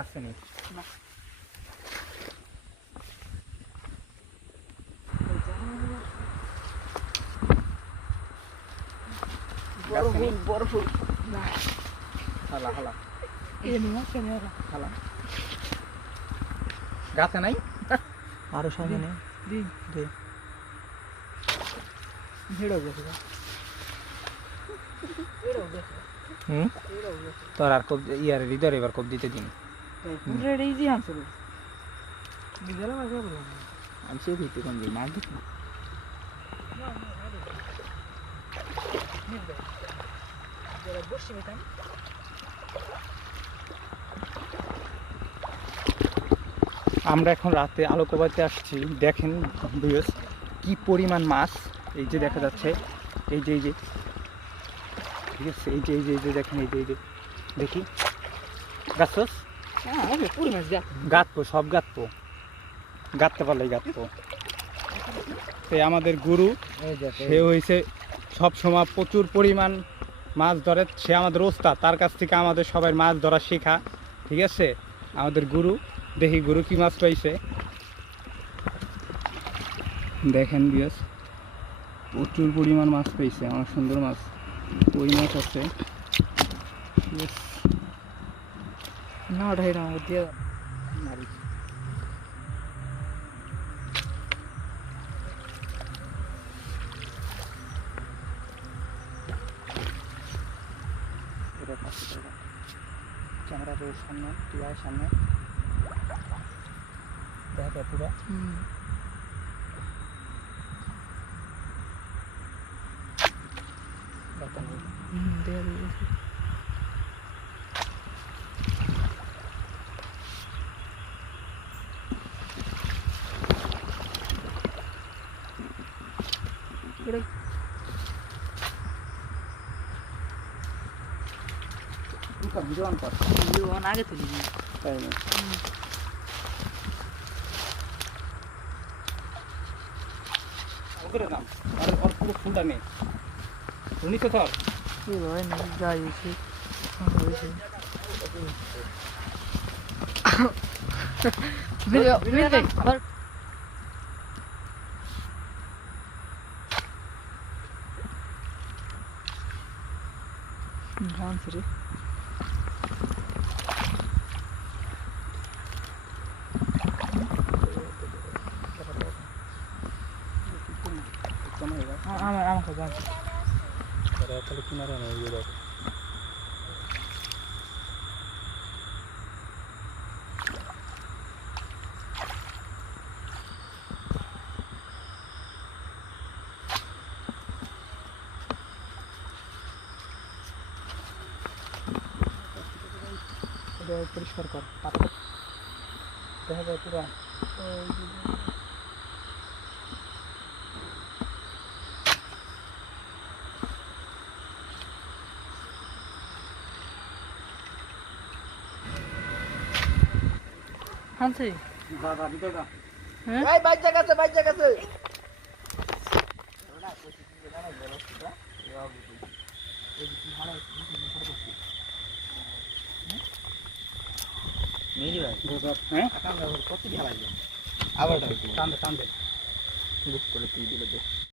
কাছে নেই গাছে নাই? আরও সামনে গেছে তোর আর কব ইয়ার হৃদয় এবার কব দিতে দিন। রেডি ইজি আনসার বিজলা মাঝে বললাম আমি সে ভিতরে কোন দিই মাছ দিই যারা বসে আমরা এখন রাতে আলোকবাতে আসছি। দেখেন ভিউস কি পরিমাণ মাছ। এই যে দেখা যাচ্ছে এই যে এই যে। ঠিক আছে এই যে এই যে এই যে দেখেন এই যে এই যে। দেখি। গাছছস হ্যাঁ গাতপো সব গাতপো গাততে পারলেই গাতপো এই আমাদের গুরু সে হয়েছে সব সময় প্রচুর পরিমাণ মাছ ধরে। সে আমাদের ওস্তাদ তার কাছ থেকে আমাদের সবাই মাছ ধরা শেখা। ঠিক আছে? আমাদের গুরু দেখি গুরু কি মাছ পাইছে দেখেন বিয়াস প্রচুর পরিমাণ মাছ পেয়েছে। অনেক সুন্দর মাছ ওই মাছ আছে? Yes, না ওটাই না আমাকে দিয়ে মারিচ। এটা পাশে দাও। ক্যামেরার ওর সামনে তুই আয় সামনে দেখা পুরো হুম দেখা 그래. 그러니까 미련한 것 같아. 유원하게 들리네. 네. 네. 음. 그래 남. 나를 얼굴 본 다음에. 그러니까 이 뭐였나? 나 이지. 뭐지? 음. 어, 어, নেই ইয়ে দেখ এটা পরিষ্কার কর পাথর দেখা যায় পুরা হানছি? দাদা ভিতরে দা হ্যাঁ? ভাই বাইক জায়গা আছে বাইক জায়গা আছে। ওরা কইছি না বলো না এই কি হারা কি করতে আবার টান টান বুক করে তুই দিলে